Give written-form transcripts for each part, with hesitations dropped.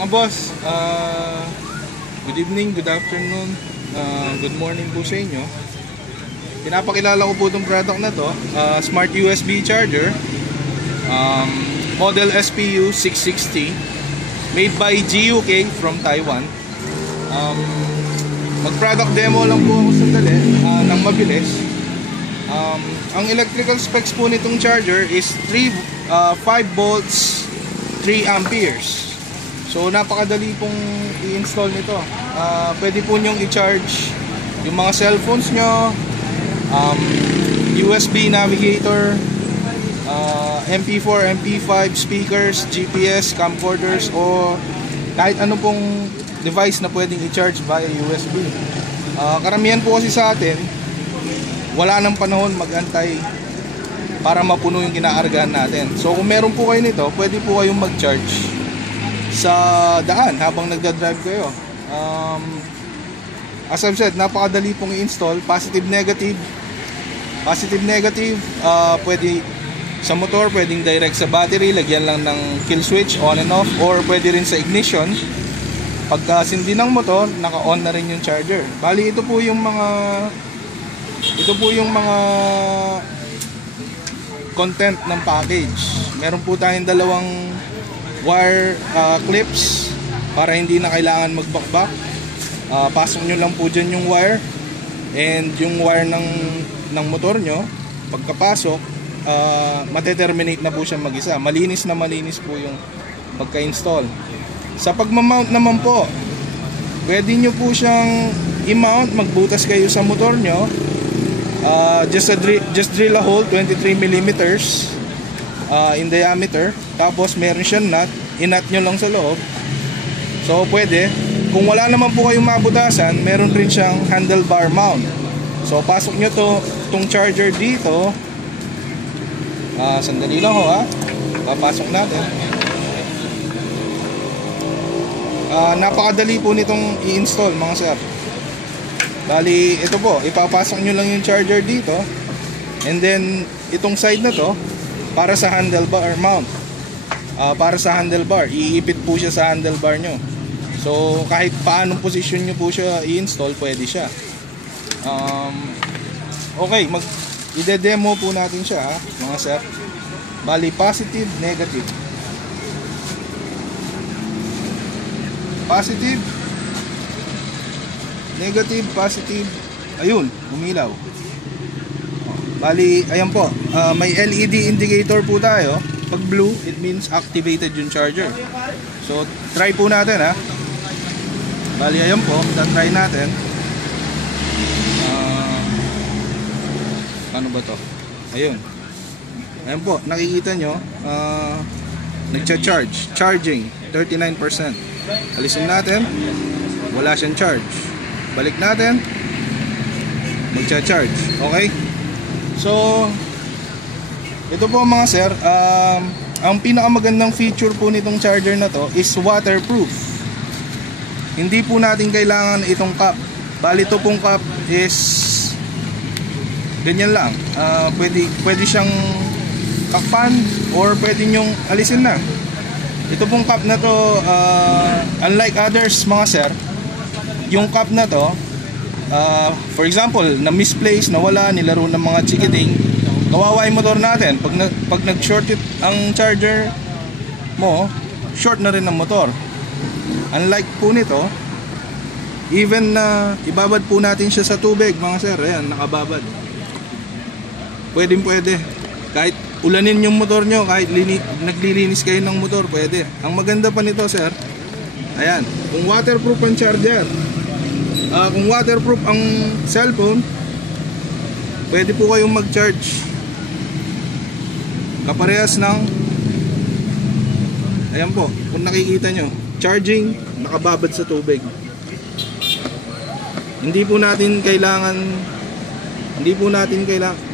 Mga boss, good evening, good afternoon, good morning po sa inyo. Pinapakilala ko po itong product na to, Smart USB Charger, model SPU 660, made by GUK from Taiwan. Mag-product demo lang po ako sandali, ng mabilis. Ang electrical specs po nitong charger is 5 volts, 3 amperes. So napakadali pong i-install nito. Pwede po nyong i-charge yung mga cellphones nyo, USB navigator, MP4, MP5 speakers, GPS, camcorders, o kahit ano pong device na pwedeng i-charge via USB. Karamihan po kasi sa atin, wala nang panahon mag-antay para mapuno yung kinakargahan natin. So kung meron po kayo nito, pwede po kayong mag-charge sa daan habang nagdadrive kayo. As I've said, napakadali pong i-install. Positive, negative. Positive, negative, pwede sa motor, pwedeng direct sa battery, lagyan lang ng kill switch, on and off, or pwede rin sa ignition. Pagka sindi ng motor, naka-on na rin yung charger. Bali, ito po yung mga content ng package. Meron po tayong dalawang wire clips para hindi na kailangan magbakbak. Pasok nyo lang po dyan yung wire, and yung wire ng motor nyo, pagkapasok, mateterminate na po siya mag-isa. Malinis na malinis po yung pagka-install. Sa pagmamount naman po, pwede nyo po siyang i-mount. Magbutas kayo sa motor nyo, just drill a hole 23 millimeters in diameter, tapos meron siyang nut, i-nut nyo lang sa loob. So pwede. Kung wala naman po kayong mabutasan, meron rin siyang handlebar mount. So pasok nyo itong charger dito. Sandali lang ho ha, papasok natin. Napakadali po nitong i-install mga sir. Bali, ito po, ipapasok nyo lang yung charger dito, and then itong side na to para sa handlebar mount. Para sa handlebar, iipit po siya sa handlebar nyo. So kahit paanong posisyon nyo po siya i-install, pwede siya. Okay, i-demo po natin siya ha, mga sir. Bali, positive, negative. Positive, negative, positive. Ayun, umilaw. Bali, ayan po, may LED indicator po tayo. Pag blue, it means activated yung charger. So try po natin ha. Bali, ayan po, try natin. Ano ba to? Ayun. Ayan po, nakikita nyo, nagcha-charge. Charging, 39%. Alisin natin, wala siyang charge. Balik natin, magcha-charge. Okay? So ito po mga sir, ang pinakamagandang feature po nitong charger na to is waterproof. Hindi po natin kailangan itong cap. Bali, ito pong cap is ganyan lang. Pwede siyang takpan, or pwede nyong alisin na. Ito pong cap na to, unlike others mga sir, yung cap na to, for example, na misplace, nawala, nilaro ng mga chikiting, kawawa yung motor natin. Pag nag-short ang charger mo, short na rin ang motor. Unlike po nito, even na ibabad po natin siya sa tubig mga sir, ayan, nakababad. Pwede. Kahit ulanin yung motor nyo, kahit naglilinis kayo ng motor, pwede. Ang maganda pa nito sir, ayan, kung waterproof ang charger, kung waterproof ang cellphone, pwede po kayong mag-charge kaparehas ng, ayan po, kung nakikita nyo, charging, nakababad sa tubig. Hindi po natin kailangan,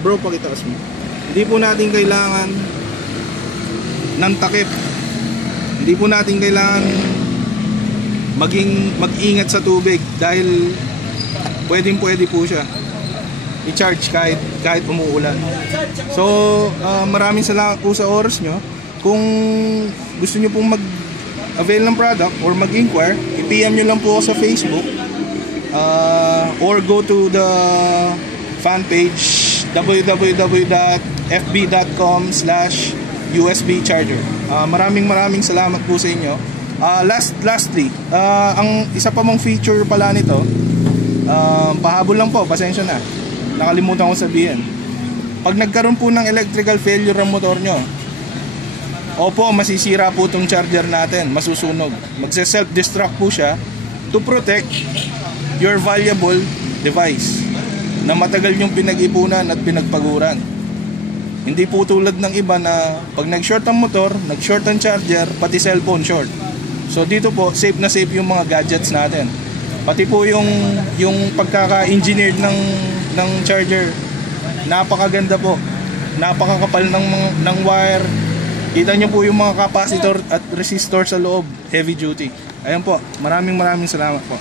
bro, pakitaas mo. Hindi po natin kailangan ng takip. Hindi po natin kailangan mag-ingat sa tubig, dahil pwede po siya i-charge kahit umuulan. So maraming salamat po sa oras nyo. Kung gusto nyo pong mag-avail ng product or mag-inquire, i-PM nyo lang po ako sa Facebook, or go to the fan page www.fb.com/USB charger. Maraming salamat po sa inyo. Lastly, ang isa pa mong feature pala nito, pahabol lang po, pasensya na, nakalimutan ko sabihin. Pag nagkaroon po ng electrical failure ang motor nyo, opo, masisira po itong charger natin, masusunog. Magse-self-destruct po siya to protect your valuable device na matagal yung pinag-ipunan at pinagpaguran. Hindi po tulad ng iba na pag nag-short ang motor, nag-short ang charger, pati cellphone short. So dito po, safe na safe yung mga gadgets natin. Pati po yung pagkaka-engineered ng charger, napakaganda po. Napakakapal ng wire. Kita nyo po yung mga capacitor at resistor sa loob, heavy duty. Ayan po, maraming salamat po.